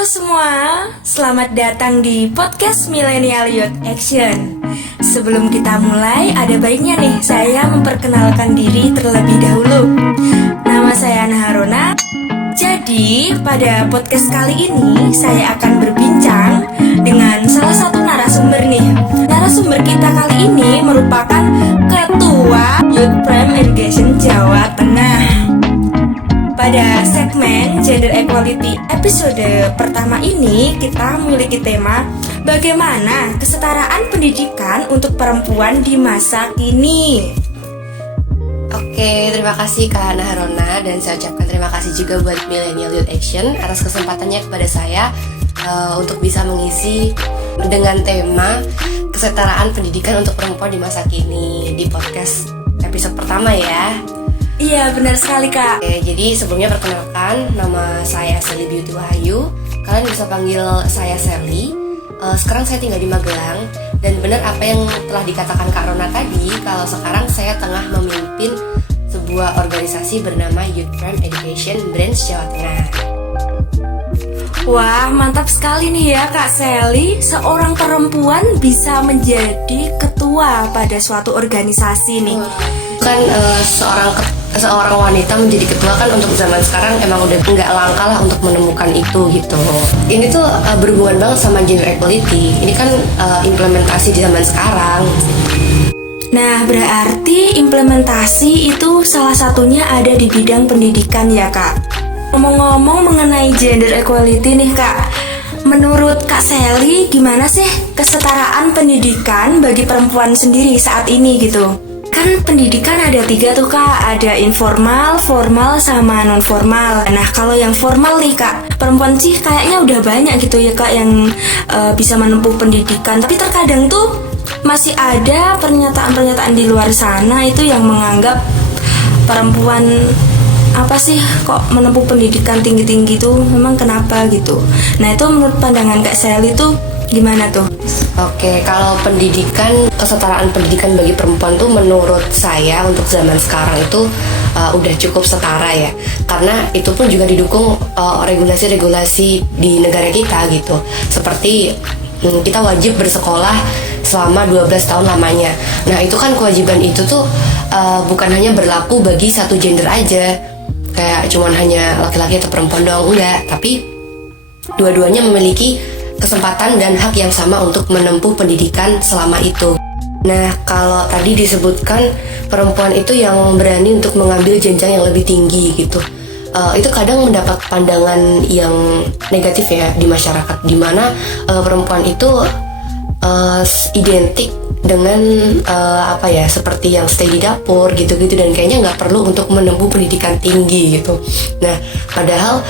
Halo semua, selamat datang di podcast Millennial Youth Action. Sebelum kita mulai, ada baiknya nih saya memperkenalkan diri terlebih dahulu. Nama saya Ana Harona. Jadi, pada podcast kali ini saya akan berbincang dengan salah satu narasumber nih. Narasumber kita kali ini merupakan Ketua Youth Prime Education Jawa Tengah. Pada segmen Gender Equality episode pertama ini, kita memiliki tema bagaimana kesetaraan pendidikan untuk perempuan di masa kini. Oke, terima kasih Kak Ana Harona, dan saya ucapkan terima kasih juga buat Millennial Youth Action atas kesempatannya kepada saya untuk bisa mengisi dengan tema kesetaraan pendidikan untuk perempuan di masa kini di podcast episode pertama ya. Iya, benar sekali Kak. Oke, jadi sebelumnya perkenalkan, nama saya Sally Beauty Wahyu. Kalian bisa panggil saya Sally. Sekarang saya tinggal di Magelang, dan benar apa yang telah dikatakan Kak Rona tadi, kalau sekarang saya tengah memimpin sebuah organisasi bernama Youth Prime Education Branch Jawa Tengah. Wah, mantap sekali nih ya Kak Sally. Seorang perempuan bisa menjadi ketua pada suatu organisasi nih. Kan seorang wanita menjadi ketua kan untuk zaman sekarang emang udah nggak langka lah untuk menemukan itu gitu. Ini tuh berhubungan banget sama gender equality. Ini kan implementasi di zaman sekarang. Nah, berarti implementasi itu salah satunya ada di bidang pendidikan ya Kak. Ngomong-ngomong mengenai gender equality nih Kak, menurut Kak Sally gimana sih kesetaraan pendidikan bagi perempuan sendiri saat ini gitu? Kan pendidikan ada 3 tuh Kak, ada informal, formal, sama non formal. Nah kalau yang formal nih Kak, perempuan sih kayaknya udah banyak gitu ya Kak yang bisa menempuh pendidikan. Tapi terkadang tuh masih ada pernyataan-pernyataan di luar sana itu yang menganggap perempuan apa sih kok menempuh pendidikan tinggi-tinggi tuh, memang kenapa gitu. Nah itu menurut pandangan Kak Sally tuh gimana tuh? Oke, kalau kesetaraan pendidikan bagi perempuan tuh menurut saya untuk zaman sekarang itu udah cukup setara ya. Karena itu pun juga didukung regulasi-regulasi di negara kita gitu. Seperti kita wajib bersekolah selama 12 tahun lamanya. Nah itu kan kewajiban itu tuh bukan hanya berlaku bagi satu gender aja, kayak cuman hanya laki-laki atau perempuan doang, enggak. Tapi dua-duanya memiliki kesempatan dan hak yang sama untuk menempuh pendidikan selama itu. Nah, kalau tadi disebutkan perempuan itu yang berani untuk mengambil jenjang yang lebih tinggi gitu, itu kadang mendapat pandangan yang negatif ya di masyarakat, di mana perempuan itu identik dengan seperti yang stay di dapur gitu-gitu, dan kayaknya nggak perlu untuk menempuh pendidikan tinggi gitu. Nah, padahal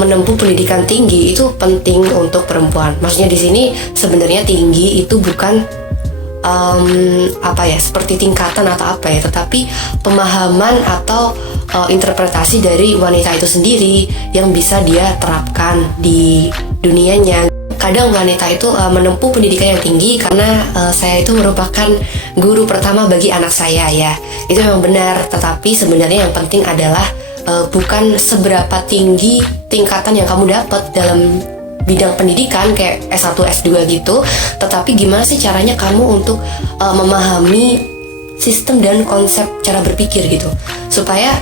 menempuh pendidikan tinggi itu penting untuk perempuan. Maksudnya di sini sebenarnya tinggi itu bukan seperti tingkatan atau apa ya, tetapi pemahaman atau interpretasi dari wanita itu sendiri yang bisa dia terapkan di dunianya. Kadang wanita itu menempuh pendidikan yang tinggi karena saya itu merupakan guru pertama bagi anak saya ya. Itu memang benar, tetapi sebenarnya yang penting adalah bukan seberapa tinggi tingkatan yang kamu dapat dalam bidang pendidikan kayak S1, S2 gitu, tetapi gimana sih caranya kamu untuk memahami sistem dan konsep cara berpikir gitu, supaya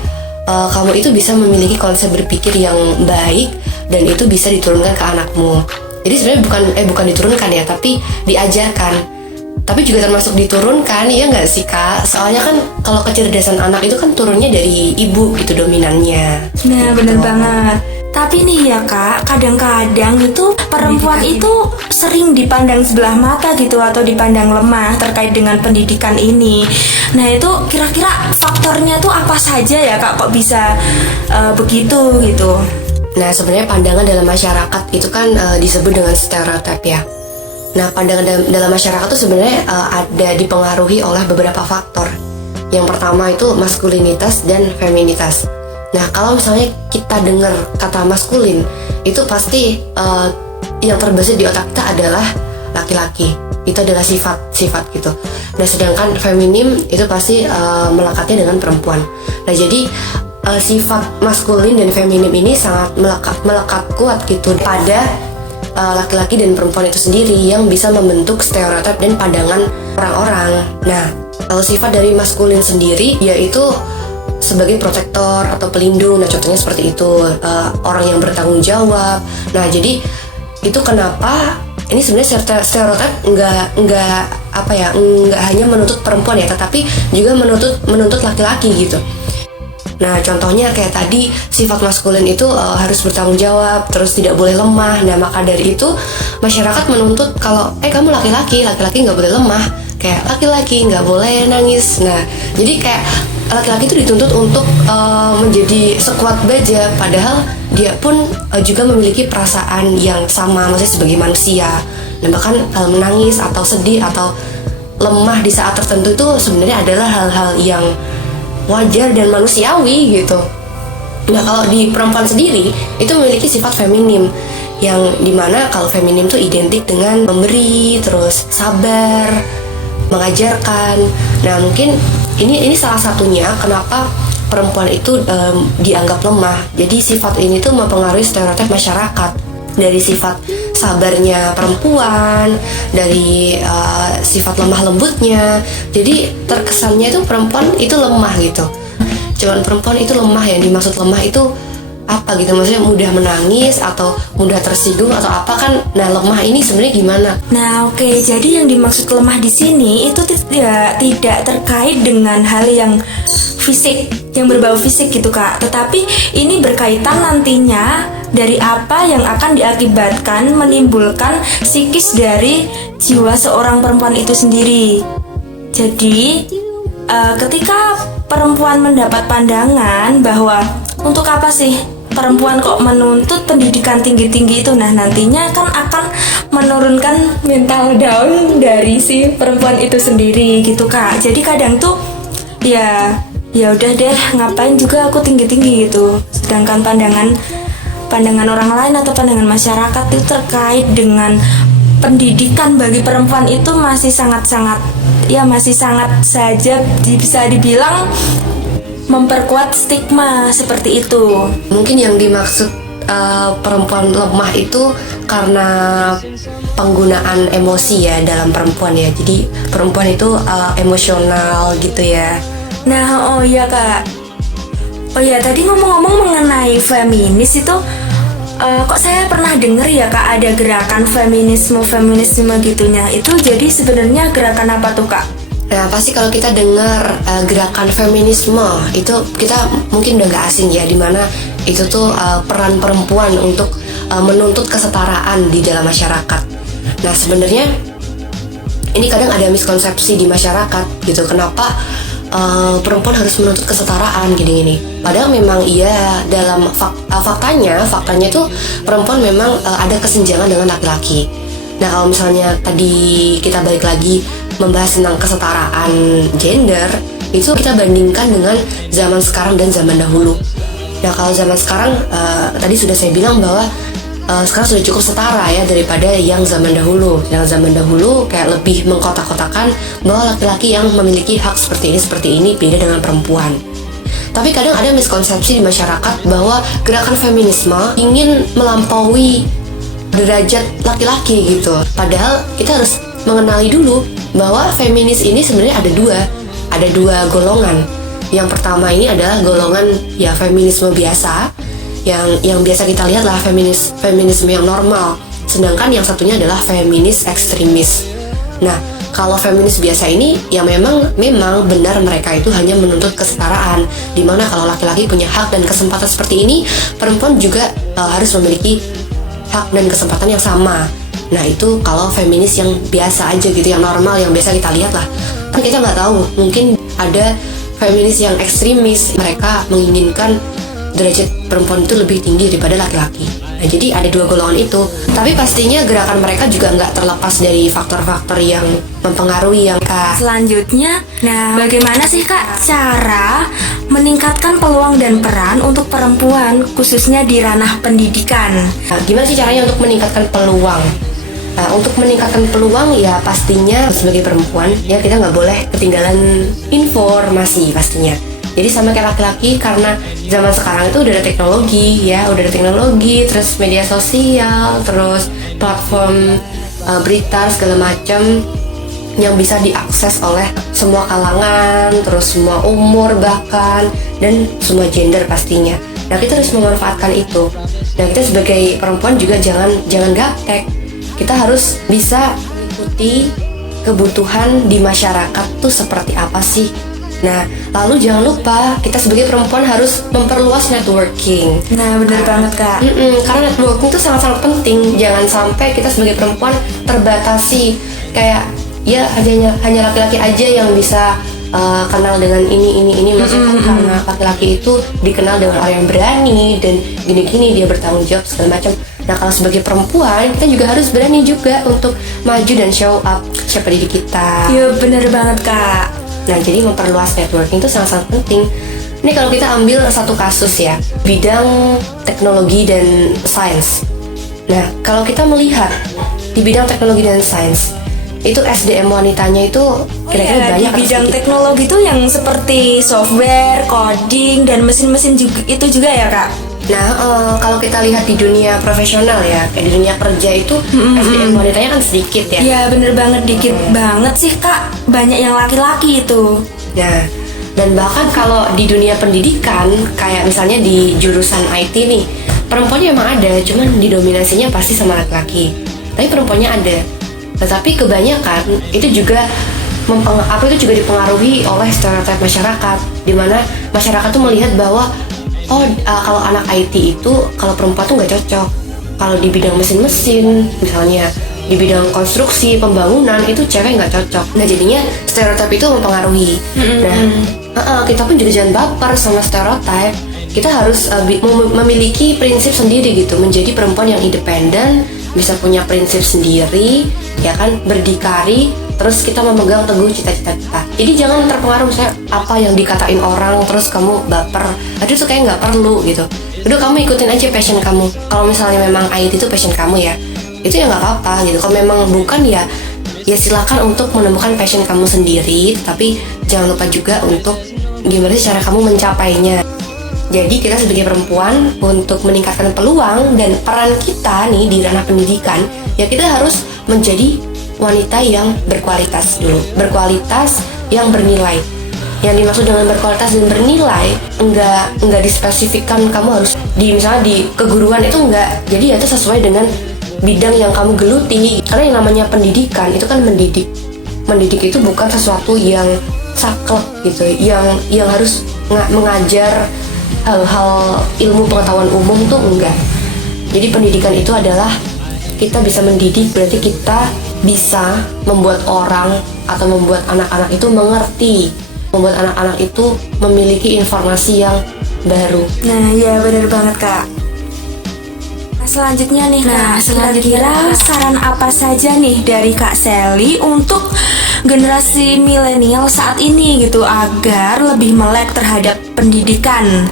kamu itu bisa memiliki konsep berpikir yang baik dan itu bisa diturunkan ke anakmu. Jadi sebenarnya bukan diturunkan ya, tapi diajarkan. Tapi juga termasuk diturunkan, ya nggak sih Kak? Soalnya kan kalau kecerdasan anak itu kan turunnya dari ibu gitu dominannya. Nah bener banget. Tapi nih ya Kak, kadang-kadang itu perempuan itu sering dipandang sebelah mata gitu, atau dipandang lemah terkait dengan pendidikan ini. Nah itu kira-kira faktornya tuh apa saja ya Kak, kok bisa begitu gitu? Nah sebenarnya pandangan dalam masyarakat itu kan disebut dengan stereotip ya. Nah pandangan dalam masyarakat itu sebenarnya ada dipengaruhi oleh beberapa faktor. Yang pertama itu maskulinitas dan feminitas. Nah kalau misalnya kita dengar kata maskulin, itu pasti yang terbesit di otak kita adalah laki-laki. Itu adalah sifat gitu. Nah sedangkan feminim itu pasti melekatnya dengan perempuan. Nah jadi sifat maskulin dan feminim ini sangat melekat kuat gitu pada laki-laki dan perempuan itu sendiri yang bisa membentuk stereotip dan pandangan orang-orang. Nah, kalau sifat dari maskulin sendiri yaitu sebagai protektor atau pelindung. Nah, contohnya seperti itu, orang yang bertanggung jawab. Nah, jadi itu kenapa ini sebenarnya stereotip nggak hanya menuntut perempuan ya, tetapi juga menuntut laki-laki gitu. Nah, contohnya kayak tadi, sifat maskulin itu harus bertanggung jawab, terus tidak boleh lemah. Nah, maka dari itu masyarakat menuntut kalau kamu laki-laki nggak boleh lemah, kayak laki-laki nggak boleh nangis. Nah, jadi kayak laki-laki itu dituntut untuk menjadi sekuat baja, padahal dia pun juga memiliki perasaan yang sama, maksudnya sebagai manusia. Nah, bahkan menangis atau sedih atau lemah di saat tertentu itu sebenarnya adalah hal-hal yang wajar dan manusiawi gitu. Nah, kalau di perempuan sendiri itu memiliki sifat feminim, yang dimana kalau feminim itu identik dengan memberi, terus sabar, mengajarkan. Nah, mungkin ini salah satunya kenapa perempuan itu dianggap lemah. Jadi sifat ini tuh mempengaruhi stereotip masyarakat, dari sifat sabarnya perempuan, dari sifat lemah lembutnya. Jadi terkesannya itu perempuan itu lemah gitu. Cuman perempuan itu lemah, yang dimaksud lemah itu apa gitu, maksudnya mudah menangis atau mudah tersinggung atau apa kan. Nah, lemah ini sebenarnya gimana? Nah, oke, jadi yang dimaksud lemah di sini itu tidak terkait dengan hal yang fisik, yang berbau fisik gitu Kak, tetapi ini berkaitan nantinya dari apa yang akan diakibatkan menimbulkan psikis dari jiwa seorang perempuan itu sendiri. Jadi ketika perempuan mendapat pandangan bahwa untuk apa sih perempuan kok menuntut pendidikan tinggi-tinggi itu, nah nantinya kan akan menurunkan mental down dari si perempuan itu sendiri gitu Kak. Jadi kadang tuh ya udah deh, ngapain juga aku tinggi-tinggi gitu, sedangkan pandangan orang lain atau pandangan masyarakat itu terkait dengan pendidikan bagi perempuan itu masih sangat saja bisa dibilang memperkuat stigma seperti itu. Mungkin yang dimaksud perempuan lemah itu karena penggunaan emosi ya dalam perempuan ya. Jadi perempuan itu emosional gitu ya. Nah, oh iya Kak. Oh iya, tadi ngomong-ngomong mengenai feminis itu kok saya pernah denger ya Kak, ada gerakan feminisme gitunya. Itu jadi sebenarnya gerakan apa tuh Kak? Nah, pasti kalau kita dengar gerakan feminisme itu kita mungkin udah gak asing ya, dimana itu tuh peran perempuan untuk menuntut kesetaraan di dalam masyarakat. Nah, sebenarnya ini kadang ada miskonsepsi di masyarakat gitu, kenapa perempuan harus menuntut kesetaraan gini-gini. Padahal memang iya, dalam faktanya tuh perempuan memang ada kesenjangan dengan laki-laki. Nah, kalau misalnya tadi kita balik lagi membahas tentang kesetaraan gender, itu kita bandingkan dengan zaman sekarang dan zaman dahulu. Nah, kalau zaman sekarang tadi sudah saya bilang bahwa sekarang sudah cukup setara ya daripada yang zaman dahulu. Yang zaman dahulu kayak lebih mengkotak-kotakan bahwa laki-laki yang memiliki hak seperti ini beda dengan perempuan. Tapi kadang ada miskonsepsi di masyarakat bahwa gerakan feminisme ingin melampaui derajat laki-laki gitu. Padahal kita harus mengenali dulu bahwa feminis ini sebenarnya ada dua golongan. Yang pertama ini adalah golongan ya feminisme biasa, yang biasa kita lihat lah feminisme yang normal. Sedangkan yang satunya adalah feminis ekstremis. Nah, kalau feminis biasa ini ya memang benar mereka itu hanya menuntut kesetaraan, dimana kalau laki-laki punya hak dan kesempatan seperti ini, perempuan juga harus memiliki hak dan kesempatan yang sama. Nah, itu kalau feminis yang biasa aja gitu, yang normal, yang biasa kita lihat lah. Kan kita nggak tahu, mungkin ada feminis yang ekstremis, mereka menginginkan derajat perempuan itu lebih tinggi daripada laki-laki. Nah, jadi ada dua golongan itu. Tapi pastinya gerakan mereka juga nggak terlepas dari faktor-faktor yang mempengaruhi yang Kak. Selanjutnya, nah bagaimana sih Kak cara meningkatkan peluang dan peran untuk perempuan khususnya di ranah pendidikan? Nah, gimana sih caranya untuk meningkatkan peluang? Nah, untuk meningkatkan peluang ya pastinya sebagai perempuan ya kita nggak boleh ketinggalan informasi pastinya. Jadi sama kayak laki-laki, karena zaman sekarang itu udah ada teknologi ya, terus media sosial, terus platform berita segala macam yang bisa diakses oleh semua kalangan, terus semua umur bahkan, dan semua gender pastinya. Nah, kita harus memanfaatkan itu. Nah, kita sebagai perempuan juga jangan gaptek. Kita harus bisa mengikuti kebutuhan di masyarakat tuh seperti apa sih. Nah, lalu jangan lupa kita sebagai perempuan harus memperluas networking. Nah, benar banget Kak. Karena networking itu sangat-sangat penting. Jangan sampai kita sebagai perempuan terbatasi, kayak ya hanya laki-laki aja yang bisa kenal dengan ini. Maksudnya karena laki-laki itu dikenal dengan orang yang berani dan gini-gini, dia bertanggung jawab segala macam. Nah, kalau sebagai perempuan kita juga harus berani juga untuk maju dan show up siapa diri kita. Iya, benar banget Kak. Nah, jadi memperluas networking itu sangat-sangat penting. Ini kalau kita ambil satu kasus ya, bidang teknologi dan sains. Nah, kalau kita melihat di bidang teknologi dan sains, itu SDM wanitanya itu kira-kira banyak di bidang teknologi itu yang seperti software, coding, dan mesin-mesin juga, itu juga ya Kak? Nah, kalau kita lihat di dunia profesional ya, kayak di dunia kerja itu SDM wanitanya kan sedikit ya. Iya, bener banget, dikit banget sih Kak. Banyak yang laki-laki itu. Nah, dan bahkan kalau di dunia pendidikan, kayak misalnya di jurusan IT nih, perempuannya emang ada, cuman didominasinya pasti sama laki-laki. Tapi perempuannya ada. Tetapi kebanyakan itu juga dipengaruhi oleh stereotip masyarakat, di mana masyarakat tuh melihat bahwa kalau anak IT itu kalau perempuan tuh nggak cocok. Kalau di bidang mesin-mesin, misalnya di bidang konstruksi, pembangunan, itu cewek nggak cocok. Nah, jadinya stereotip itu mempengaruhi. Nah, kita pun juga jangan baper sama stereotip. Kita harus memiliki prinsip sendiri gitu, menjadi perempuan yang independen, bisa punya prinsip sendiri, ya kan, berdikari, terus kita memegang teguh cita-cita kita. Jadi jangan terpengaruh misalnya apa yang dikatain orang, terus kamu baper. Aduh, itu kayak nggak perlu gitu. Udah, kamu ikutin aja passion kamu. Kalau misalnya memang IT itu passion kamu ya, itu ya nggak apa-apa gitu. Kalau memang bukan ya silakan untuk menemukan passion kamu sendiri. Tapi jangan lupa juga untuk gimana sih cara kamu mencapainya. Jadi kita sebagai perempuan untuk meningkatkan peluang dan peran kita nih di ranah pendidikan, ya kita harus menjadi wanita yang berkualitas dulu. Berkualitas yang bernilai. Yang dimaksud dengan berkualitas dan bernilai enggak dispesifikkan kamu harus misalnya di keguruan, itu enggak. Jadi ya itu sesuai dengan bidang yang kamu geluti. Karena yang namanya pendidikan itu kan mendidik. Mendidik itu bukan sesuatu yang saklek gitu, yang harus mengajar hal-hal ilmu pengetahuan umum tuh enggak. Jadi pendidikan itu adalah kita bisa mendidik, berarti kita bisa membuat orang atau membuat anak-anak itu mengerti, membuat anak-anak itu memiliki informasi yang baru. Nah, ya benar banget Kak. Nah, selanjutnya nih Kak, kira-kira saran apa saja nih dari Kak Sally untuk generasi milenial saat ini gitu agar lebih melek terhadap pendidikan,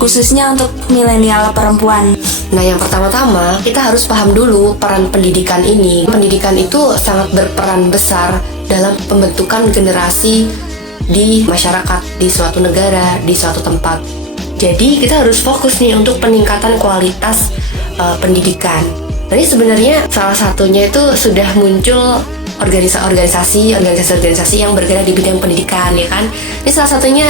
khususnya untuk milenial perempuan? Nah, yang pertama-tama kita harus paham dulu peran pendidikan ini. Pendidikan itu sangat berperan besar dalam pembentukan generasi di masyarakat, di suatu negara, di suatu tempat. Jadi kita harus fokus nih untuk peningkatan kualitas pendidikan. Jadi sebenarnya salah satunya itu sudah muncul organisasi yang bergerak di bidang pendidikan, ya kan? Ini salah satunya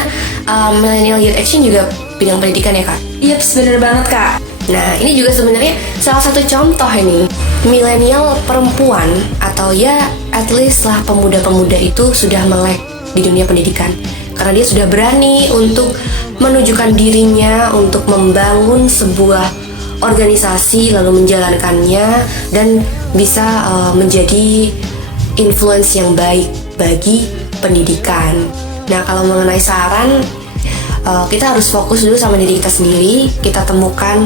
Millennial Youth Action juga bidang pendidikan ya Kak? Iya, bener banget Kak. Nah, ini juga sebenarnya salah satu contoh ini. Milenial perempuan atau ya at least lah pemuda-pemuda itu sudah melek di dunia pendidikan. Karena dia sudah berani untuk menunjukkan dirinya, untuk membangun sebuah organisasi lalu menjalankannya dan bisa menjadi influence yang baik bagi pendidikan. Nah, kalau mengenai saran, kita harus fokus dulu sama diri kita sendiri. Kita temukan,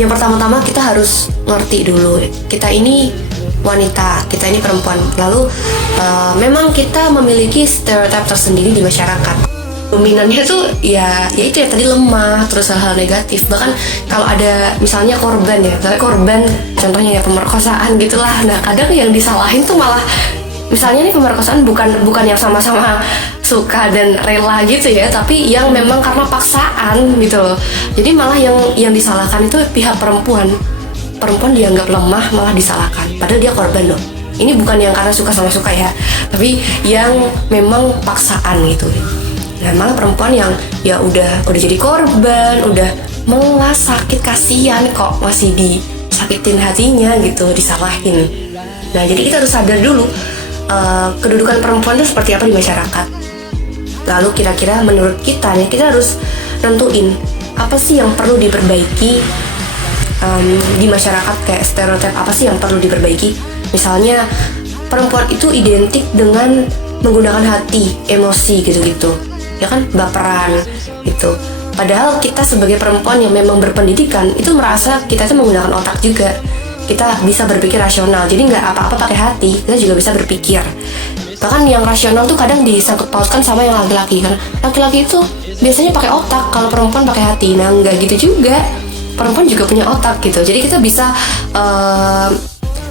yang pertama-tama kita harus ngerti dulu, kita ini wanita, kita ini perempuan. Lalu memang kita memiliki stereotip tersendiri di masyarakat. Dominannya tuh ya itu ya tadi lemah, terus hal-hal negatif. Bahkan kalau ada misalnya korban ya, misalnya korban contohnya ya pemerkosaan gitulah. Nah, kadang yang disalahin tuh malah Misalnya nih pemerkosaan bukan yang sama-sama suka dan rela gitu ya, tapi yang memang karena paksaan gitu loh. Jadi malah yang disalahkan itu pihak perempuan. Perempuan dianggap lemah malah disalahkan, padahal dia korban loh. Ini bukan yang karena suka sama suka ya, tapi yang memang paksaan gitu. Nah malah perempuan yang ya udah jadi korban, udah melas, sakit, kasihan kok masih disakitin hatinya gitu, disalahin. Nah jadi kita harus sadar dulu kedudukan perempuan itu seperti apa di masyarakat. Lalu kira-kira menurut kita nih, kita harus nentuin apa sih yang perlu diperbaiki di masyarakat, kayak stereotip apa sih yang perlu diperbaiki. Misalnya perempuan itu identik dengan menggunakan hati, emosi gitu-gitu, ya kan, baperan gitu. Padahal kita sebagai perempuan yang memang berpendidikan itu merasa kita tuh menggunakan otak juga. Kita bisa berpikir rasional, jadi nggak apa-apa pakai hati, kita juga bisa berpikir. Bahkan yang rasional tuh kadang disangkut pautkan sama yang laki-laki, kan laki-laki itu biasanya pakai otak, kalau perempuan pakai hati. Nah nggak gitu juga, perempuan juga punya otak gitu. Jadi kita bisa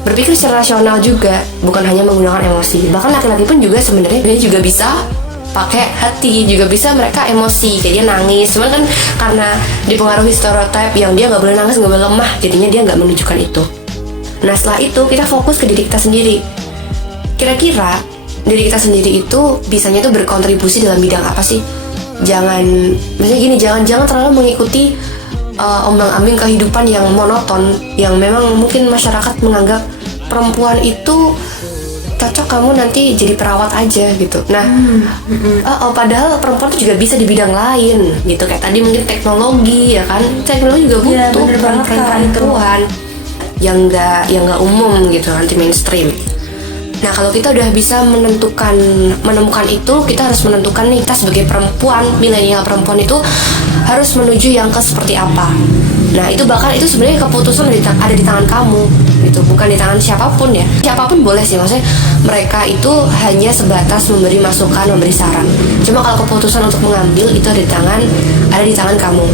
berpikir secara rasional juga, bukan hanya menggunakan emosi. Bahkan laki-laki pun juga sebenarnya dia juga bisa pakai hati, juga bisa mereka emosi, kayak dia nangis. Cuman kan karena dipengaruhi stereotip yang dia nggak boleh nangis, nggak boleh lemah, jadinya dia nggak menunjukkan itu. Nah setelah itu kita fokus ke diri kita sendiri. Kira-kira diri kita sendiri itu bisanya tuh berkontribusi dalam bidang apa sih? Misalnya gini, jangan terlalu mengikuti ombang-ambing kehidupan yang monoton, yang memang mungkin masyarakat menganggap perempuan itu cocok kamu nanti jadi perawat aja gitu. Nah, padahal perempuan itu juga bisa di bidang lain gitu. Kayak tadi mungkin teknologi, ya kan? Teknologi juga butuh perempuan yang nggak umum gitu, anti mainstream. Nah kalau kita udah bisa menemukan itu, kita harus menentukan nih, kita sebagai perempuan, milenial perempuan itu harus menuju yang ke seperti apa. Nah itu sebenarnya keputusan ada di tangan kamu gitu, bukan di tangan siapapun ya. Siapapun boleh sih, maksudnya mereka itu hanya sebatas memberi masukan, memberi saran. Cuma kalau keputusan untuk mengambil itu ada di tangan kamu,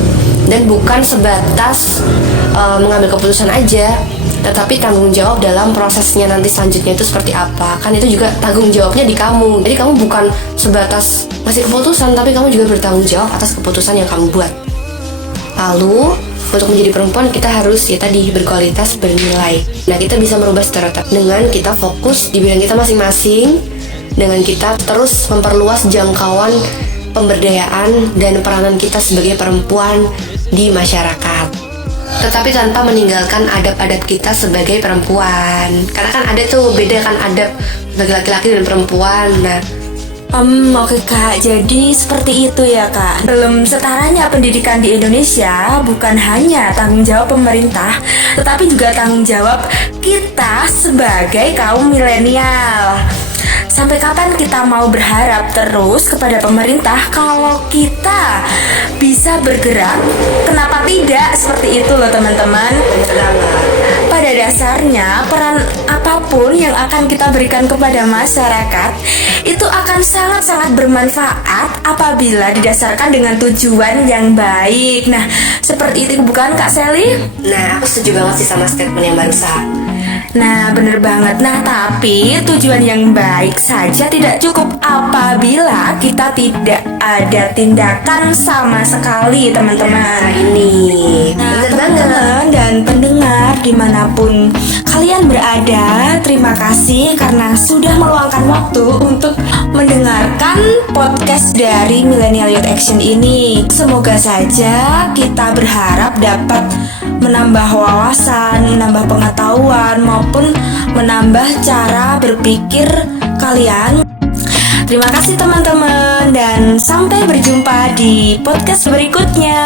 dan bukan sebatas mengambil keputusan aja, tetapi tanggung jawab dalam prosesnya nanti selanjutnya itu seperti apa. Kan itu juga tanggung jawabnya di kamu. Jadi kamu bukan sebatas ngasih keputusan, tapi kamu juga bertanggung jawab atas keputusan yang kamu buat. Lalu untuk menjadi perempuan kita harus ya tadi berkualitas, bernilai. Nah kita bisa merubah stereotip dengan kita fokus di bidang kita masing-masing, dengan kita terus memperluas jangkauan pemberdayaan dan peranan kita sebagai perempuan di masyarakat, tetapi tanpa meninggalkan adab-adab kita sebagai perempuan. Karena kan ada tuh beda kan adab bagi laki-laki dan perempuan. Nah Oke Kak, jadi seperti itu ya Kak. Belum setaranya pendidikan di Indonesia bukan hanya tanggung jawab pemerintah, tetapi juga tanggung jawab kita sebagai kaum milenial. Sampai kapan kita mau berharap terus kepada pemerintah kalau kita bisa bergerak? Kenapa tidak? Seperti itu loh teman-teman. Pada dasarnya peran apapun yang akan kita berikan kepada masyarakat itu akan sangat-sangat bermanfaat apabila didasarkan dengan tujuan yang baik. Nah, seperti itu bukan Kak Sally? Nah, aku setuju banget sih sama statement yang barusan. Nah, bener banget. Nah, tapi tujuan yang baik saja tidak cukup apabila kita tidak ada tindakan sama sekali, teman-teman. Nah, teman-teman dan pendengar dimanapun kalian berada, terima kasih karena sudah meluangkan waktu untuk mendengarkan podcast dari Millennial Youth Action ini. Semoga saja kita berharap dapat menambah wawasan, menambah pengetahuan, maupun menambah cara berpikir kalian. Terima kasih teman-teman, dan sampai berjumpa di podcast berikutnya.